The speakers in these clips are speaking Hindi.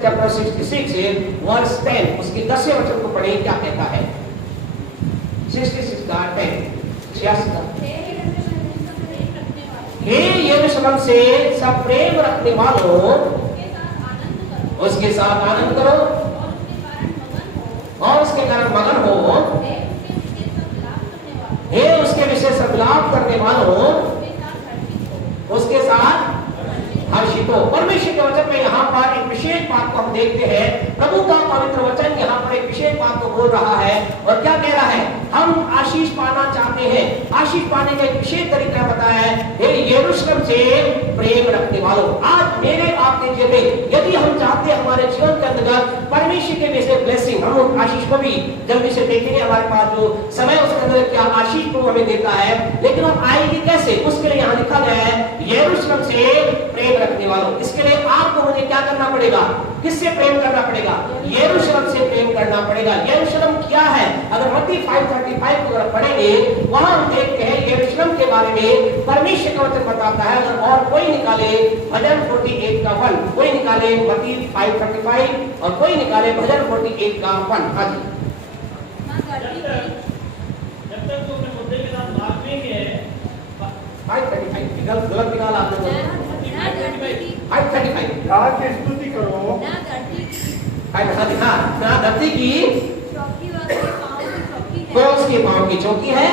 चैप्टर 66 वर्स 10 उसके 10वें वचन को पढ़ें, क्या कहता है? 66 का 10 हे यरूशलेम से सब प्रेम रखने वालों, उसके साथ आनंद करो और उसके कारण मगन हो। हे उसके विषय सब लाभ करने वालों, उसके साथ हर्षित हो। परमेश्वर के वचन में यहाँ पर एक विशेष बात को हम देखते हैं। प्रभु का पवित्र वचन यहाँ पर एक विशेष बात को बोल रहा है और क्या कह रहा है? हम आशीष पाना चाहते हैं। आशीष पाने का एक विशेष तरीका बताया है, हे यरूशलेम से प्रेम रखने वालों। आज मेरे आपके जीवन यदि हम चाहते हैं हमारे जीवन के अंतर्गत परमेश्वर के विषय ब्लेसिंग, हम उस आशीष को भी जल्दी से देखेंगे। हमारे पास जो समय उसके अंदर क्या आशीष प्रभु हमें देता है, लेकिन हम आएगी कैसे? उसके लिए यहाँ लिखा गया है यरूशलेम से प्रेम रखने वालों। इसके लिए आपको मुझे क्या करना पड़ेगा? किससे प्रेम करना पड़ेगा? यरूशलेम से प्रेम करना पड़ेगा। यरूशलेम क्या है? अगर मत्ती 5:35 को अगर पढ़ेंगे, वहां हम देखते हैं यरूशलेम के बारे में परमेश्वर का वचन बताता है। अगर और कोई निकाले भजन 48 का 1, कोई निकाले मत्ती 5:35 और कोई निकाले भजन 48 का 1। हाँ जी, जब तक तो अपने मुद्दे के साथ बात नहीं है 5:35 गलत निकाल आपने। 5:35 गाल की स्तुति करो ना धरती की तो उसके पांव की चौकी है,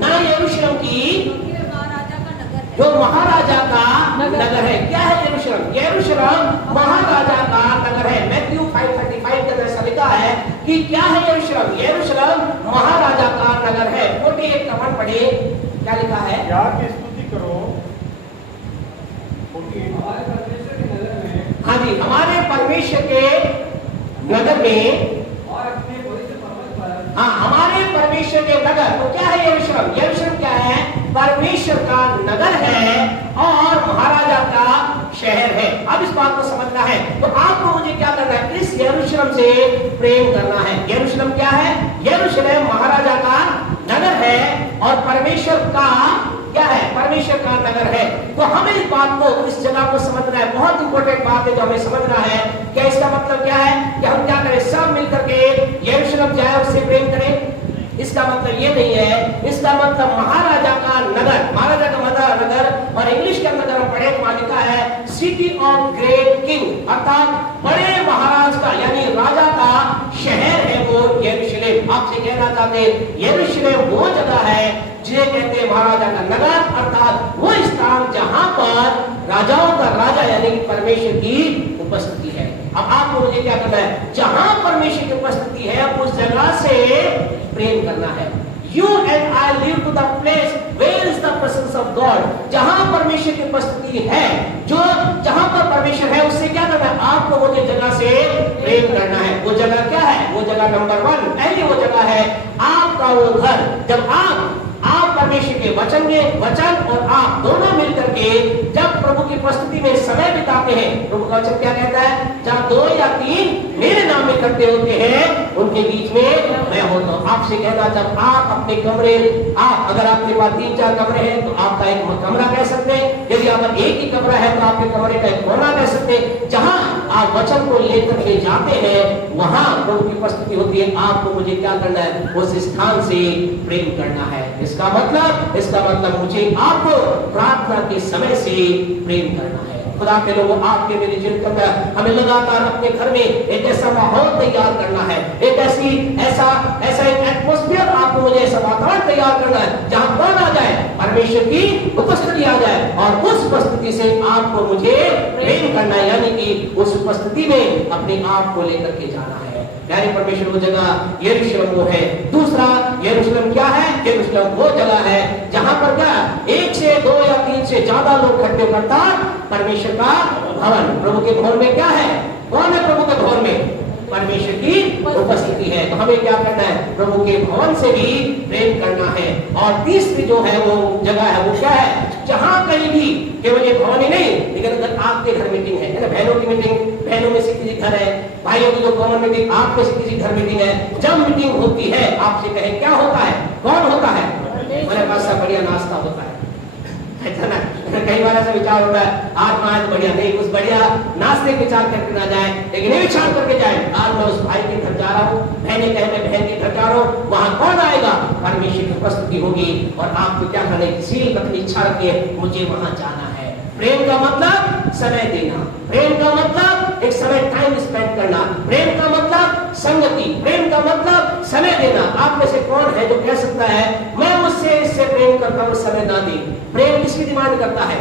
ना यरूशलेम की जो महाराजा का नगर है। क्या है यरूशलेम? यरूशलेम महाराजा का नगर है। मैथ्यू 5:35 के अंदर ऐसा लिखा है कि क्या है यरूशलेम? यरूशलेम महाराजा का नगर है। 48 का 1 पढ़े, क्या लिखा है? गाल की स्तुति करो। हाँ जी, हमारे परमेश्वर के नगर में और अपने पवित्र पर्वत पर, हाँ, हमारे परमेश्वर के नगर। तो क्या है यरूशलेम? यरूशलेम क्या है? परमेश्वर का नगर है और महाराजा का शहर है। अब इस बात को समझना है तो आपको मुझे क्या करना है? इस यरूशलेम से प्रेम करना है। यरूशलेम क्या है? यरूशलेम महाराजा का नगर है और परमेश्वर का क्या है? परमेश्वर का नगर है। तो हमें इस बात को, इस जगह को समझना है। बहुत इंपॉर्टेंट बात है जो हमें समझना है। क्या इसका मतलब क्या है कि हम क्या करें? सब मिलकर के यरूशलेम जाए, उससे प्रेम करें? इसका मतलब ये नहीं है। इसका मतलब महाराजा का नगर, महाराजा का नगर, और इंग्लिश के अंदर हम पढ़े तो लिखा है सिटी ऑफ ग्रेट किंग, अर्थात बड़े महाराज का यानी राजा का शहर है वो यरूशलेम। आपसे कहना चाहते हैं यरूशलेम वो जगह है जिसे कहते हैं महाराजा का नगर, अर्थात वो स्थान जहां पर राजाओं का राजा यानी कि परमेश्वर की उपस्थिति है। अब आपको मुझे क्या करना है? जहां परमेश्वर की उपस्थिति है उस जगह से प्रेम करना है। You and I live to the place where is the presence of God। जहां परमेश्वर की उपस्थिति है, जो जहां पर परमेश्वर है उससे क्या करना है? आपको वो जगह से प्रेम करना है। वो जगह क्या है? वो जगह नंबर 1 पहली वो जगह है आपका वो घर। जब आप परमेश्वर के वचन और आप दोनों मिलकर के जब प्रभु की उपस्थिति में समय बिताते हैं, प्रभु का वचन क्या कहता है? जब 2 या 3 मेरे नाम में इकट्ठे होते हैं उनके बीच में मैं होता हूं। आपसे कहना, जब आप अपने कमरे, आप अगर आपके पास 3-4 कमरे हैं तो आपका एक कमरा कह सकते हैं। यदि आपका एक ही कमरा है तो आपके कमरे का एक कोना कह सकते हैं। जहां आप वचन को लेकर के जाते हैं वहां प्रभु की उपस्थिति होती है। आपको मुझे क्या करना है? उस स्थान से प्रेम करना है। इसका मतलब मुझे आपको प्रार्थना के समय से प्रेम करना है। खुदा के लोगों, आपके मेरे जीवन के अंदर हमें लगातार अपने घर में एक ऐसा माहौल तैयार करना है, एक ऐसा एक एटमॉस्फेयर, आपको मुझे ऐसा वातावरण तैयार करना है जहां कौन आ जाए? परमेश्वर की उपस्थिति आ जाए और उस उपस्थिति से आपको मुझे प्रेम करना है, यानी कि उस उपस्थिति में अपने आप को लेकर के जाना है। यानी परमेश्वर वो जगह यरूशलेम वो है। दूसरा यरूशलेम क्या है? यरूशलेम वो जगह है जहां पर क्या 1 से 2 या 3 से ज्यादा लोग इकट्ठे करता परमेश्वर का भवन। प्रभु के भवन में क्या है? कौन है प्रभु के भवन में? परमेश्वर की उपस्थिति है। तो हमें क्या करना है? प्रभु के भवन से भी प्रेम करना है। और तीसरी जो है वो जगह है वो क्या है? जहां कहीं भी केवल ये भवन ही नहीं, लेकिन अगर आपके घर मीटिंग है ना, बहनों की मीटिंग, बहनों में से किसी घर है, भाइयों की जो कॉमन मीटिंग, आप में से किसी घर मीटिंग है, जब मीटिंग होती है आपसे कहे क्या होता है? कौन होता है? हमारे पास सब बढ़िया नाश्ता होता है ना? कई बार ऐसा विचार होता है आज मैं आज बढ़िया नहीं, कुछ बढ़िया नाश्ते विचार करके ना जाए, लेकिन ये विचार करके जाए आज मैं उस भाई के घर जा रहा हूँ, बहने कहे मैं बहन के घर जा रहा हूँ, वहां कौन आएगा, परमेश्वर की उपस्थिति होगी और आपको क्या करना है, सील रखनी, इच्छा रखिए मुझे वहां जाना है। प्रेम का मतलब समय देना, प्रेम का मतलब एक समय टाइम स्पेंड करना, प्रेम का मतलब संगति, प्रेम का मतलब समय देना। आप में से कौन है जो कह सकता है मैं मुझसे इससे प्रेम करता हूं, समय ना दे? प्रेम किसकी डिमांड करता है?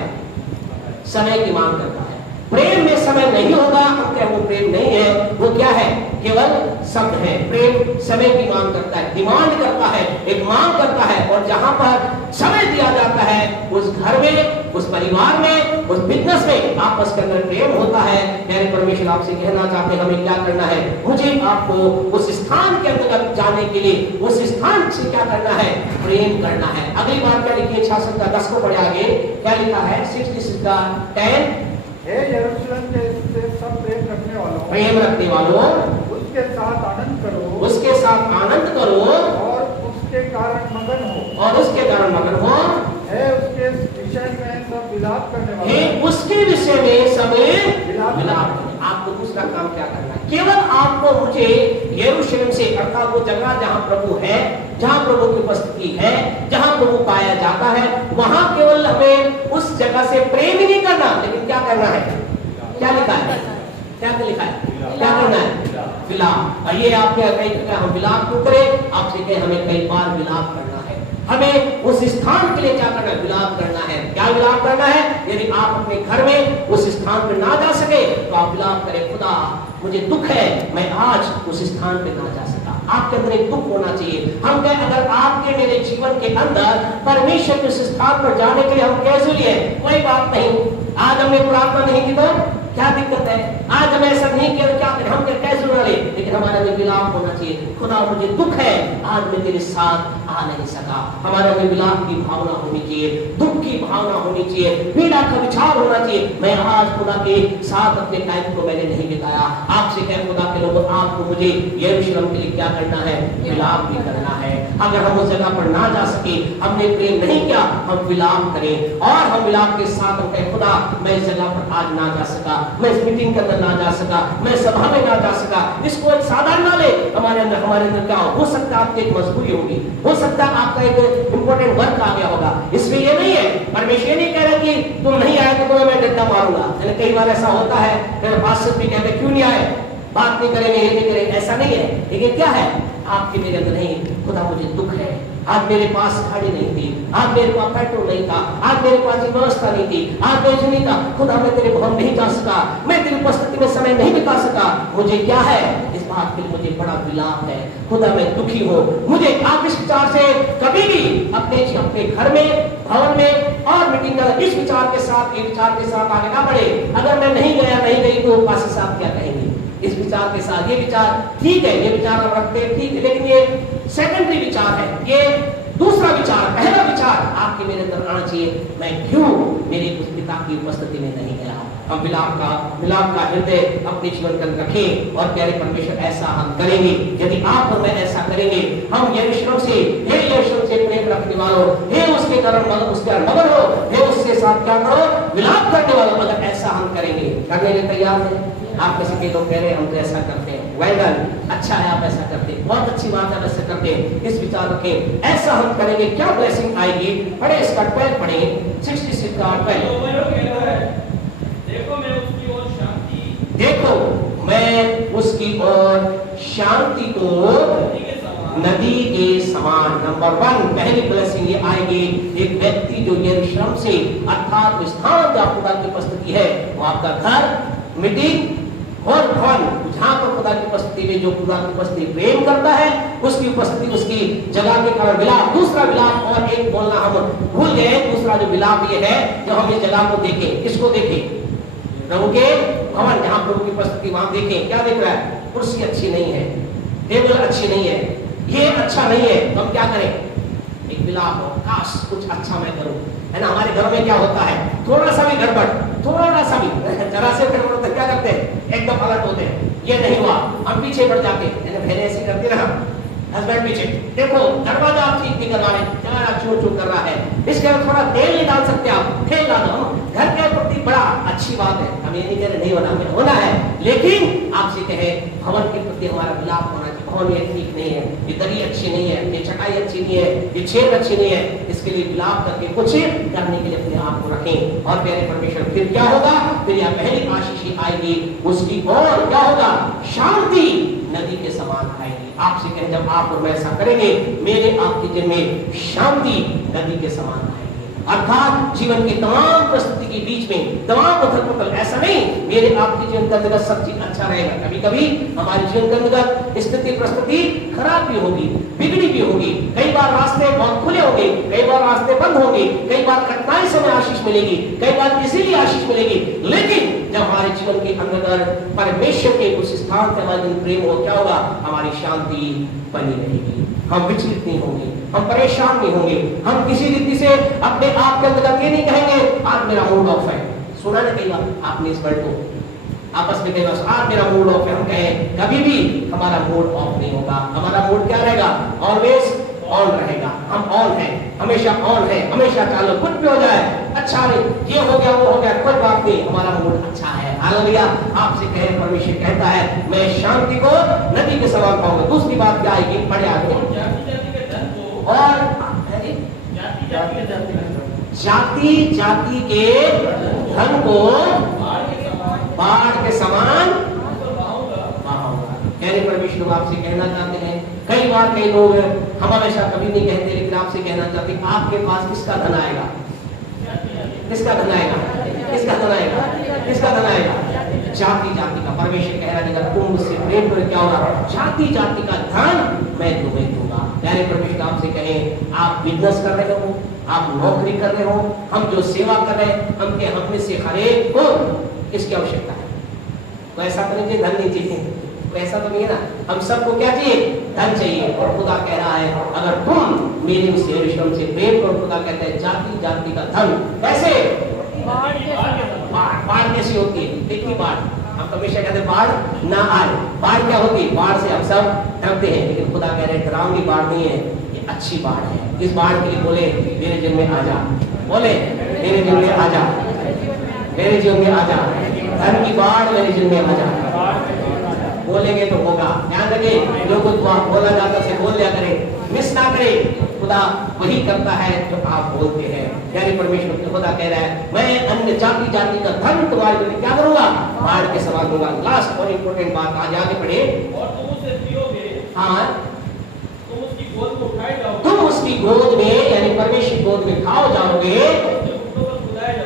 समय की मांग करता है। प्रेम में समय नहीं होगा हम क्या वो प्रेम नहीं है, वो क्या है, केवल शब्द है। प्रेम समय की मांग करता है, डिमांड करता है, एक मांग करता है, और जहां पर समय दिया जाता है उस घर में, उस परिवार में, उस बिजनेस में आपस के अंदर प्रेम होता है। यानी परमेश्वर आपसे कहना चाहते हैं हमें क्या करना है, मुझे आपको उस स्थान के अंदर जाने के लिए उस स्थान से क्या करना है, प्रेम करना है। अगली बार क्या लिखिए 6:10 को पढ़े आगे, क्या लिखा है 66:10, हे यरूशलेम के सब प्रेम रखने वालों, प्रेम रखने वालों उसके साथ आनंद करो, उसके साथ आनंद करो और उसके कारण मगन हो, और उसके कारण मगन हो, है उसके विषय में सब विलाप करने वाले, हे उसके विषय में सब विलाप। आपको दूसरा काम क्या करना है, केवल आपको मुझे यरूशलेम से, अर्थात वो जगह जहां प्रभु है, जहां प्रभु की उपस्थिति है, जहां प्रभु पाया जाता है, वहां केवल हमें उस जगह से प्रेम ही नहीं करना, लेकिन क्या करना है, क्या लिखा है, क्या लिखा है, क्या करना है, विलाप। और ये आपने कहीं हम विलाप क्यों करें, आपसे कहे हमें कई बार विलाप करना है, हमें उस स्थान के लिए क्या करना है, विलाप करना है। क्या विलाप करना है, यदि आप अपने घर में उस स्थान पर ना जा सके तो आप विलाप करें, खुदा मुझे दुख है मैं आज उस स्थान पे ना जा सका। आपके अंदर एक दुख होना चाहिए। हम कहें अगर आपके मेरे जीवन के अंदर परमेश्वर के उस स्थान पर जाने के लिए हम कैजुअली है, कोई बात नहीं, आज हमने प्रार्थना नहीं की तो क्या दिक्कत है, आज हम ऐसा नहीं किया तो क्या करें, हम कैजुअल वाले, लेकिन हमारा में विलाप होना चाहिए, खुदा मुझे दुख है आज मैं तेरे साथ आ नहीं सका। हमारा में विलाप की भावना होनी चाहिए, दुख की भावना होनी चाहिए, पीड़ा का विचार होना चाहिए, मैं आज खुदा के साथ अपने टाइम को मैंने नहीं बिताया। आपसे कह खुदा के लोगों आपको मुझे यरूशलेम के लिए क्या करना है, विलाप भी करना है। अगर हम उस जगह पर ना जा सके, हमने प्रेम नहीं किया, हम विलाप करें और हम विलाप के साथ हम कहें खुदा मैं इस जगह पर आज ना जा सका, मैं इस मीटिंग के अंदर ना जा सका, मैं सभा में ना जा सका। इसको एक साधारण ना ले, हमारे अंदर क्या हो सकता है आपकी एक मजबूरी होगी, हो सकता है आपका एक इंपॉर्टेंट वर्क आ गया होगा। इसमें ये नहीं है, परमेश्वर नहीं कह रहा कि तुम नहीं आए तो तुम्हें मैं डंडा मारूंगा। कई बार ऐसा होता है, मेरे पास्टर भी कहते क्यों नहीं आए, बात नहीं करेंगे, ये नहीं करेंगे, ऐसा नहीं है। लेकिन क्या है आपके मेरे अंदर नहीं, खुदा मुझे दुख है आज मेरे पास गाड़ी नहीं थी, आज मेरे पास पेट्रोल नहीं था, आज मेरे पास व्यवस्था नहीं थी, आज मैं नहीं था, खुदा मैं तेरे भवन नहीं जा सका, मैं तेरी उपस्थिति में समय नहीं बिता सका। मुझे क्या है, इस बात के लिए मुझे बड़ा विलाप है, खुदा मैं दुखी हूँ। मुझे आप इस विचार से कभी भी अपने घर में, भवन में और मीटिंग में इस विचार के साथ, ये विचार के साथ आगे ना बढ़े। अगर मैं नहीं गया, नहीं गई तो पास साहब क्या कहेंगे इस विचार के साथ। ये विचार ठीक है, ये विचार हम रखते हैं ठीक है, लेकिन ये सेकेंडरी विचार है, ये दूसरा विचार। पहला विचार आपके मेरे अंदर आना चाहिए, मैं क्यों मेरे उस पिता की उपस्थिति में नहीं गया। हम विलाप का हृदय अपने जीवन कर रखें और प्यारे परमेश्वर ऐसा हम करेंगे। यदि आप और मैं ऐसा करेंगे, हम यरूशलेम से, हे यरूशलेम से प्रेम रखने वालों, हे उसके कारण उसके मगन हो, हे उसके साथ क्या करो, विलाप करने वालों, अगर ऐसा हम करेंगे, करने के तैयार हैं। आप में से कई लोग कह रहे हैं हम तो ऐसा करते हैं, वेल डन, अच्छा है आप ऐसा करते हैं, बहुत अच्छी बात है, ऐसा करते हैं। इस विचार रखें, ऐसा हम करेंगे क्या ब्लेसिंग आएगी। पढ़े इसका 12 पढ़े 66 का 12। देखो मैं उसकी ओर शांति, देखो मैं उसकी ओर शांति को नदी के समान। नंबर 1 पहली ब्लेसिंग ये आएगी, एक व्यक्ति जो यरूशलेम से अर्थात स्थान जहाँ खुदा की उपस्थिति है, वो आपका घर, मीटिंग और भवन, जहां पर खुदा की उपस्थिति में जो खुदा की उपस्थिति प्रेम करता है, उसकी उपस्थिति उसकी जगह के कारण विलाप। दूसरा विलाप और एक बोलना हम भूल गए, दूसरा जो विलाप ये है जब हम इस जगह को देखें, किसको देखें, प्रभु के भवन, जहां प्रभु की उपस्थिति, वहां देखें क्या दिख रहा है, कुर्सी अच्छी नहीं है, टेबल अच्छी नहीं है, ये अच्छा नहीं है, तो हम क्या करें, एक विलाप हो, काश कुछ अच्छा मैं करूं, है ना। हमारे घर में क्या होता है, थोड़ा सा भी गड़बड़, थोड़ा सा भी जरा से गड़बड़ तो क्या करते हैं, एकदम अलर्ट होते हैं, ये नहीं हुआ, हम पीछे बढ़ जाते हैं, पहले ऐसी करते ना हस्बैंड पीछे, देखो दरवाजा आप ठीक नहीं करवा रहे, चूं चूं कर रहा है, इसके अंदर थोड़ा तेल नहीं डाल सकते आप, तेल डालो। घर के प्रति बड़ा अच्छी बात है, हम ये नहीं कह रहे नहीं होना, होना है, लेकिन आपसे कहे भवन के प्रति हमारा विलाप होना चाहिए। भवन ये ठीक नहीं है, ये दरी अच्छी नहीं है, ये चटाई अच्छी नहीं है, ये छेद अच्छी नहीं है, इसके लिए विलाप करके कुछ करने के लिए अपने आप को रखें। और प्यारे परमेश्वर फिर क्या होगा, फिर यह पहली आशीष आएगी, उसकी और क्या होगा, शांति नदी के समान आएगी। आपसे कहें जब आप और मैं ऐसा करेंगे, मेरे आपके दिन में शांति नदी के समान आएगी। अर्थात जीवन की तमाम परिस्थिति के बीच में तमाम उथल-पुथल, ऐसा नहीं मेरे आपके जीवन के अंदर सब चीज अच्छा रहेगा। कभी कभी हमारे जीवन के अंदर स्थिति परिस्थिति खराब भी होगी, बिगड़ी भी होगी, कई बार रास्ते बहुत खुले होंगे, कई बार रास्ते बंद होंगे, कई बार कठिनाई से हमें आशीष मिलेगी, कई बार इसीलिए आशीष मिलेगी। लेकिन जब हमारे जीवन के अंदर परमेश्वर के उस स्थान से हमारे प्रेम हो, क्या होगा, हमारी शांति बनी रहेगी, हम विचलित नहीं होंगे, हम परेशान नहीं होंगे, हम किसी रीति से अपने आप के अंदर ये नहीं कहेंगे आज मेरा मूड ऑफ है। सुना ना कई बार आपने इस वर्ड को आपस में, कई बार आज मेरा मूड ऑफ है, हम कहें कभी भी हमारा मूड ऑफ नहीं होगा, हमारा मूड क्या रहेगा, ऑलवेज ऑन रहेगा। हम ऑन है, हमेशा ऑन है, हमेशा चालू, कुछ भी हो जाए अच्छा नहीं, ये हो गया वो हो गया, कोई बात नहीं, हमारा मूड अच्छा है। हालेलुया। आपसे कहे परमेश्वर कहता है मैं शांति को नदी के समान पाऊंगा। दूसरी बात क्या आएगी, बड़े आगे और जाति जाति के धन को बाढ़ के समान बहाऊंगा। कहने परमेश्वर आपसे कहना चाहते हैं, कई बार कई लोग हम हमेशा कभी नहीं कहते, लेकिन आपसे कहना चाहते हैं आपके पास किसका धन आएगा, किसका धन आएगा, किसका धन आएगा, किसका धन आएगा, जाति जाति का। परमेश्वर कह रहा है तुम मुझसे प्रेम करो, क्या होगा, जाति जाति का धन मैं तुम्हें दूंगा। प्यारे परमेश्वर आपसे कहें आप बिजनेस कर रहे हो, आप नौकरी कर रहे हो, हम जो सेवा कर रहे हैं, हम में से हर एक को इसकी आवश्यकता है। तो ऐसा तो नहीं धन नहीं चाहिए, तो ऐसा तो नहीं है ना, हम सबको क्या चाहिए, धन चाहिए। और खुदा कह रहा है अगर तुम मेरे उस यरूशलेम से प्रेम करो, खुदा कहता है जाति जाति का धन कैसे, बाढ़ कैसी होती है, देखिए बाढ़, हम हमेशा कहते हैं बाढ़ ना आए, बाढ़ क्या होती है, बाढ़ से हम सब डरते हैं, लेकिन खुदा कह रहे हैं डरावनी बाढ़ नहीं है, ये अच्छी बाढ़ है। इस बाढ़ के लिए बोले मेरे जीवन में आजा, बोले मेरे जीवन में आजा, मेरे जीवन में आजा, धन की बाढ़ मेरे जीवन में आजा। बोलेंगे तो होगा, ध्यान रखिए जो कुछ बोला जाता है बोल दिया करे, मिस ना करे। खुदा वही करता है जो आप बोलते हैं। यानी परमेश्वर खुदा कह रहा है मैं अन्य जाति जाति का धन तुम्हारे लिए क्या करूंगा, बाढ़ के समान दूंगा। लास्ट और इम्पोर्टेंट बात आज आगे बढ़े, और तुम उसे पियोगे, हाँ तुम उसकी गोद में उठाए जाओगे, तुम उसकी गोद में यानी परमेश्वर गोद में खाओ जाओगे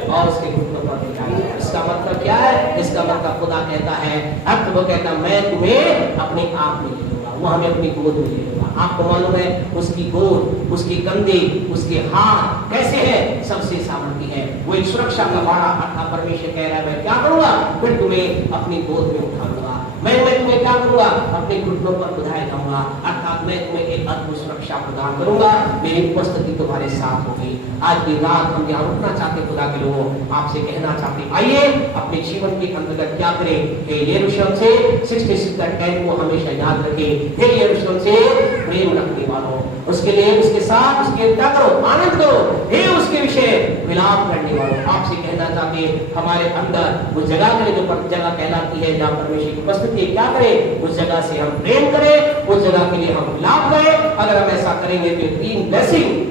और उसके घुटनों पर दिखाएंगे। इसका मतलब क्या है, इसका मतलब खुदा कहता है, अर्थ वो कहता है मैं तुम्हें अपने आप में ले लूंगा, वो हमें अपनी गोद में ले लूंगा। आपको मालूम है उसकी गोद, उसके कंधे, उसके हाथ कैसे है, सबसे सामर्थ्य है, वो एक सुरक्षा का बाड़ा। अर्थात परमेश्वर कह रहा है मैं क्या करूंगा, फिर तुम्हें अपनी गोद में उठा लूंगा, मैं तुम्हें क्या करूंगा, अपने घुटनों पर बुधाए जाऊंगा। अर्थात मैं तुम्हें एक अद्भुत सुरक्षा प्रदान करूंगा, मेरी उपस्थिति तुम्हारे साथ होगी। आज की रात हम यहाँ रुकना चाहते खुदा के लोगों, आपसे कहना चाहते आइए अपने जीवन के अंतर्गत क्या करें, हे यरूशलेम से 66 का टैग को हमेशा याद रखें। हे यरूशलेम से प्रेम रखने वालों, उसके लिए उसके साथ उसके क्या करो, आनंद करो। हे उसके विषय विलाप करने वालों, आपसे कहना चाहते हमारे अंदर उस जगह के जो जगह कहलाती है जहाँ परमेश्वर की उपस्थिति क्या करें, उस जगह से हम प्रेम करें, उस जगह के लिए हम विलाप करें। अगर हम ऐसा करेंगे तो 3 ब्लेसिंग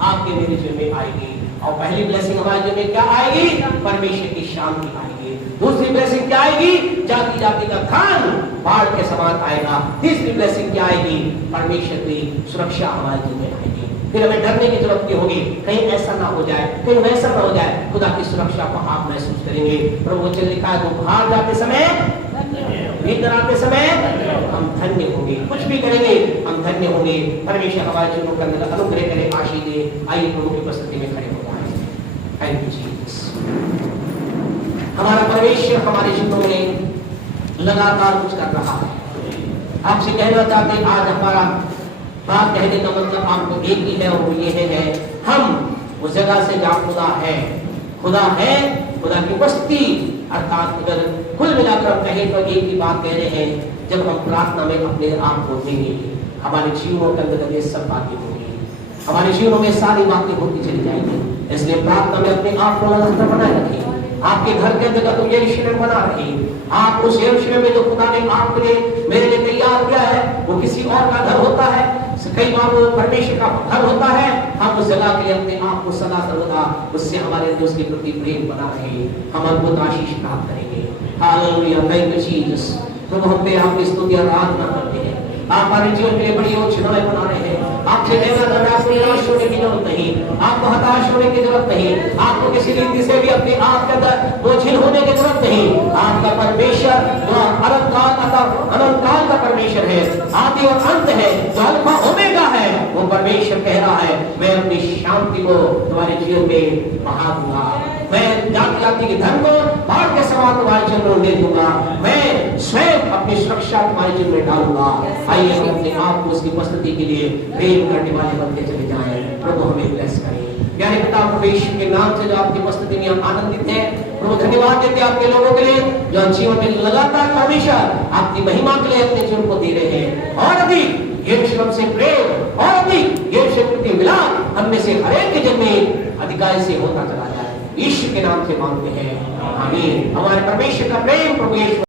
आपके मेरे जीवन में आएगी। और पहली ब्लेसिंग हमारे जीवन में क्या आएगी, परमेश्वर की शांति आएगी। दूसरी ब्लेसिंग क्या आएगी, जाति जाति का धन बाढ़ के समान आएगा। तीसरी ब्लेसिंग क्या आएगी, परमेश्वर की सुरक्षा हमारे जीवन में आएगी। फिर हमें डरने की जरूरत नहीं होगी, कहीं ऐसा ना हो जाए, कहीं वैसा ना हो जाए, खुदा की सुरक्षा को आप महसूस करेंगे। प्रभु वचन लिखा है तो बाहर जाते समय, भीतर आते समय हम धन्य होंगे, कुछ भी करेंगे हम धन्य होंगे। परमेश्वर हमारे जीवन के अंदर अनुग्रह करे, आशीष दे। आइए प्रभु की उपस्थिति में खड़े हो जाएं। Thank you Jesus. हमारा परमेश्वर हमारे जीवनों में लगातार कुछ कर रहा है। आपसे कहना चाहते हैं आज हमारा बात कहने का मतलब आपको एक ही है और वो ये है हम उस जगह से जहाँ खुदा है, खुदा है, खुदा की उपस्थिति। अर्थात अगर कुल मिलाकर हम कहें तो एक ही बात कह रहे हैं, जब हम प्रार्थना में अपने आप को देंगे हमारे जीवनों के अंदर ये सब बातें होंगी। हमारे जीवनों में सारी बातें होती चली जाएंगी। इसलिए प्रार्थना में अपने आप को लगातार बनाए रखें। आपके घर के अंदर तो यरूशलेम बना रहे, आप उस यरूशलेम में जो खुदा ने आपके लिए मेरे लिए तैयार किया है वो किसी और का घर होता है, कई बार वो परमेश्वर का घर होता है। हम उस जगह के लिए अपने आप को सदा सर्वदा उससे हमारे अंदर उसके प्रति प्रेम बना रहे, हम अद्भुत आशीष प्राप्त करेंगे। Hallelujah, thank you Jesus. प्रभु हम पे आपकी स्तुति आराधना करते हैं। आप हमारे जीवन के लिए बड़ी योजनाएं बना रहे हैं। आपसे आपको निराश होने की जरूरत नहीं, आपको हताश होने की जरूरत नहीं, आपको किसी रीति से भी अपने आप के अंदर बोझिल होने की जरूरत नहीं। आपका परमेश्वर जो अनंत काल का परमेश्वर है, आदि और अंत है, जो अल्फा ओमेगा है, वो परमेश्वर कह रहा है मैं अपनी शांति को तुम्हारे जीवन में बहा दूंगा, मैं जाति जाति के धर्म को बाढ़ के समान तुम्हारे जीवन में दे दूंगा, मैं स्वयं अपनी सुरक्षा तुम्हारे जीवन में डालूंगा। आइए हम अपने आप को उसकी उपस्थिति के लिए प्रेम करने वाले बनते चले जाएं। प्रभु हमें ब्लेस करे। प्यारे पिता परमेश्वर के नाम से जो आपकी उपस्थिति में हम आनंदित हैं, प्रभु धन्यवाद देते हैं आपके लोगों के लिए जो जीवन में लगातार परमेश्वर आपकी महिमा के लिए अपने जीवन को दे रहे हैं। और अधिक यरूशलेम से प्रेम और अधिक यरूशलेम प्रति मिलाप हम में से हर एक के जन्म में अधिकार से होता चला जाए। ईश्वर के नाम से मांगते हैं, आमीन। हमारे परमेश्वर का प्रेम प्रभु